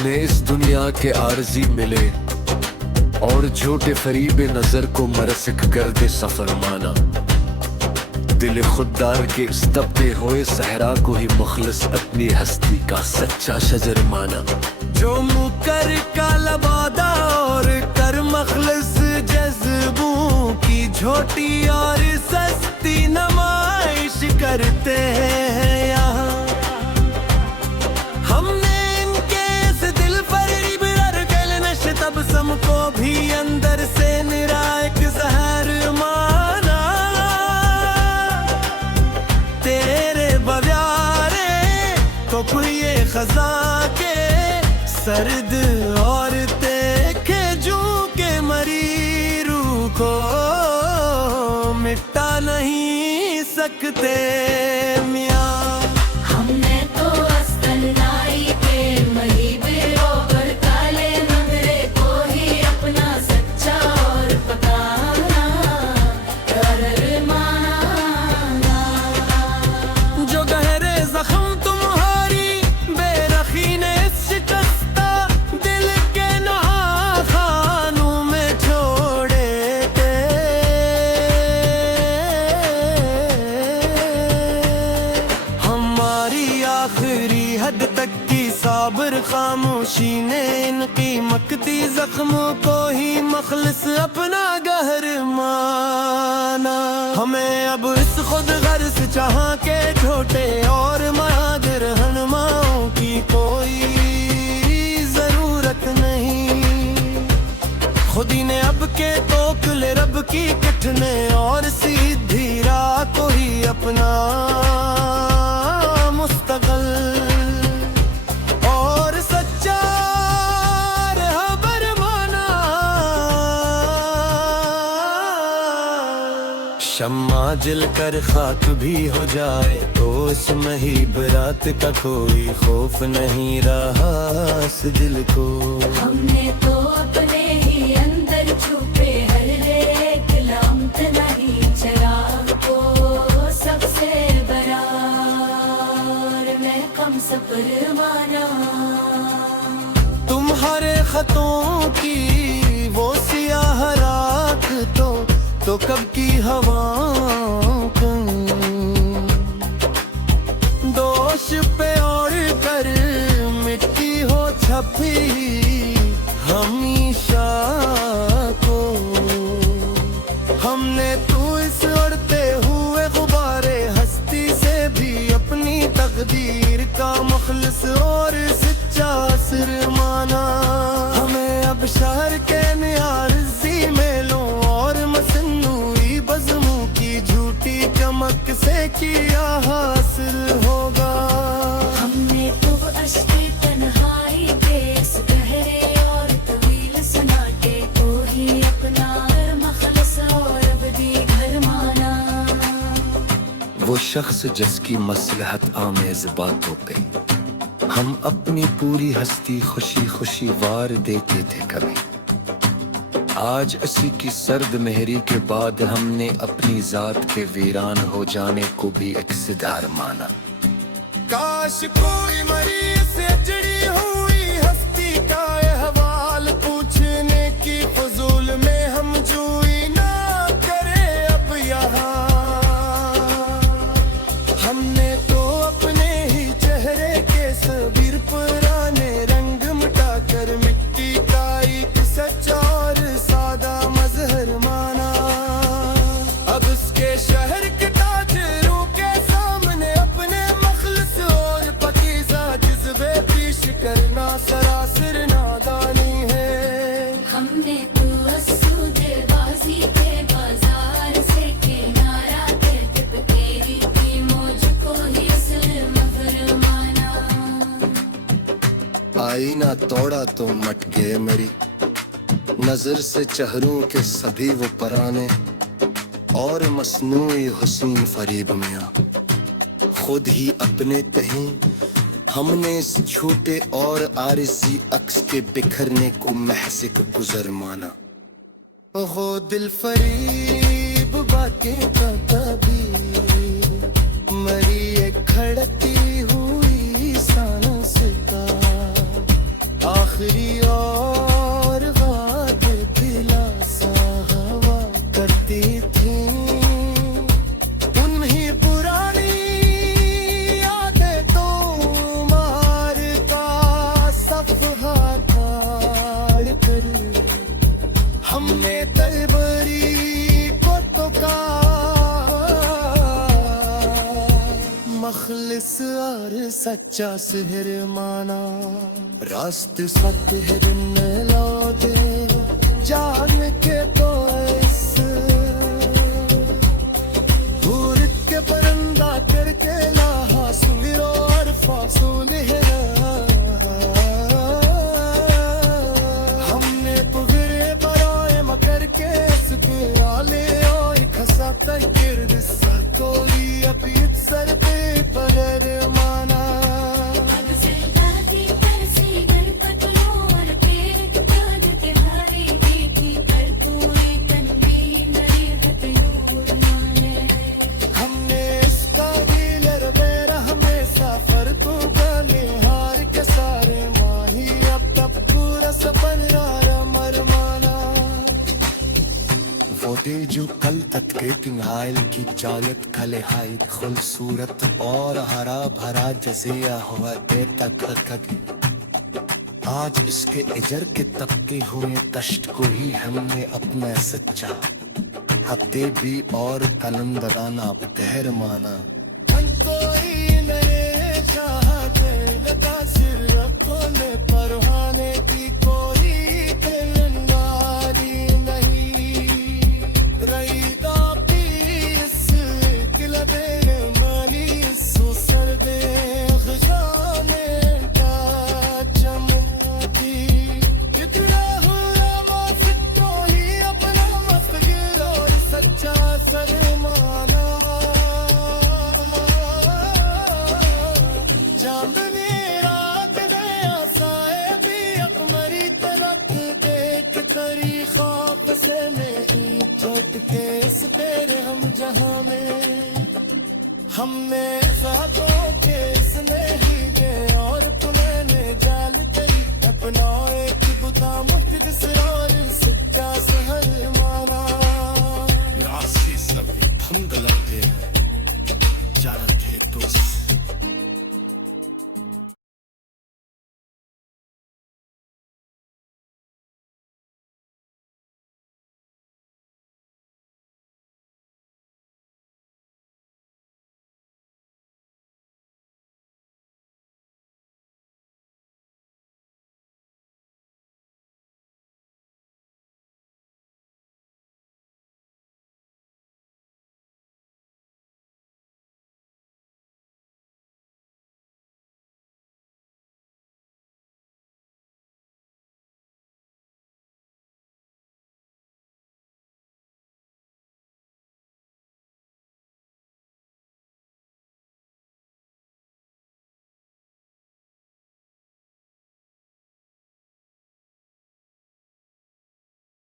हमने इस दुनिया के आरजी मिले और झूठे फरीब नजर को मरसिक कर दे सफर माना। दिल खुददार के इस तपते हुए सहरा को ही मुखलिस अपनी हस्ती का सच्चा शजर माना। जो मुकर का लबादा और कर मखलिस जज्बों की झोटी और सस्ती नमाइश करते हैं यहाँ। हमने इनके इस दिल फरीब अरगल नशतब सम को भी अंदर से निरायक जहर माना। तेरे बव्यारे को ये खजा के सर्द और देखे जू के मरी रूह को मिटा नहीं सकते मियाँ। हमने तो अस्तर लाई के महीबे और काले नगरे को ही अपना सच्चा और पकाना कर माना। जो गहरे जख्म तुम्हारी बेरखी ने शिकस्ता दिल के नहाखानों में छोड़े थे। हमारी आखिरी हद तक की साबर खामोशी ने इनकी मकती जख्मों को ही मखलिस अपना गहर माना। हमें अब इस खुद गर्ज चाह के छोटे और महादिर रहनुमाओं की कोई जरूरत नहीं। खुदी ने अब के तोकले रब की किठने और सीधी राह को ही अपना मुस्तकल और सच्चा रहबर माना। शम्मा जल कर खाक भी हो जाए तो इस महीब रात का कोई खौफ नहीं रहा इस दिल को। हमने तो अपने ही अंदर छुपे हर एक लामत नहीं चराग को सबसे बरार में कम सफर माना। तुम्हारे खतों की वो सियाह राख तो कब की हवाओं का दोष पे और कर मिट्टी हो छपी हमेशा को। हमने तो इस उड़ते हुए गुब्बारे हस्ती से भी अपनी तकदीर का मुखलिस और सच्चा सिर माना। हमें अब शहर के नियारजी मेलों और मसनूई बज़मों की झूठी चमक से किया हासिल होगा। हमने तो अश्के तन्हाई के इस गहरे और तवील सन्नाटे को ही अपना मखलस और अबदी घर माना। वो शख्स जिसकी मसलहत आमेज बातों पे हम अपनी पूरी हस्ती खुशी खुशी वार देते थे कभी। आज इसी की सर्द मेहरी के बाद हमने अपनी जात के वीरान हो जाने को भी एक सिदार माना। काश कोई मरीज से जड़ी हुई हस्ती का अहवाल पूछने की फजूल में हम जुई ना करे अब यहाँ। हमने तो अपने ही चेहरे के सबीर पुराने रंग मिटा कर मिट्टी का एक सच्चा और सादा मजहर माना। अब उसके शहर के ताजरों के सामने अपने मखलिस और पकीज़ा जज्बे पेश करना सरासर नादानी है। हमने तो असूदेबाजी के बाजार से किनारा के टिपकेरी की मौज को ही असल मगर माना। आईना तोड़ा तो मट गए मेरी नजर से चेहरों के सभी वो पराने और मसनूई हुस्न फरीब मियाँ। खुद ही अपने कहीं हमने इस छोटे और आरज़ी अक्स के बिखरने को महज़ गुजर माना। ओहो दिल फरीब बातें का कभी मरी एक खड़ती हुई सांस का खालिस और सच्चा सिहर माना रास्त सत्य है दिन में ला दे जान के तो इस भूरित के परंदा करके लाहा सुमिरो और फासूल है हमने पुगरे बराए मकर के सुके आले और खसा तकिर दिसा तोरी अपीत सर पे पर माना से बाती परसी गणपतियों और पेट त्याग के हारी बेटी पर कोई तन्वी मरे हथयूर माने हमने इसका दिलर बेरा हमेशा फर तू गले हार के सारे माही अब तक पूरा सपना मर माना वो दे जो कल तक के तिंगाइल की चालत खले हाय खूबसूरत और हरा भरा जजिया हुआ देता कभी आज इसके इजर के तबके हुए तश्त को ही हमने अपना सच्चा हफ्ते भी और कलंदराना अब तहर माना कोई मेरे चाहते लगा सिर रखने परवाने की कोई किलंगारी नहीं रही पीस किलबे मानी सो सर्दे खजाने का चमकी कितना हुआ मस्त तो ही अपना मस्त गिर और सच्चा सरमाना चांदनी रात नया साए भी अकमरी तरफ देख करी ख्वाब से नहीं छोट के इस तेरे हम जहां में हमने साथों के इसने ही दे और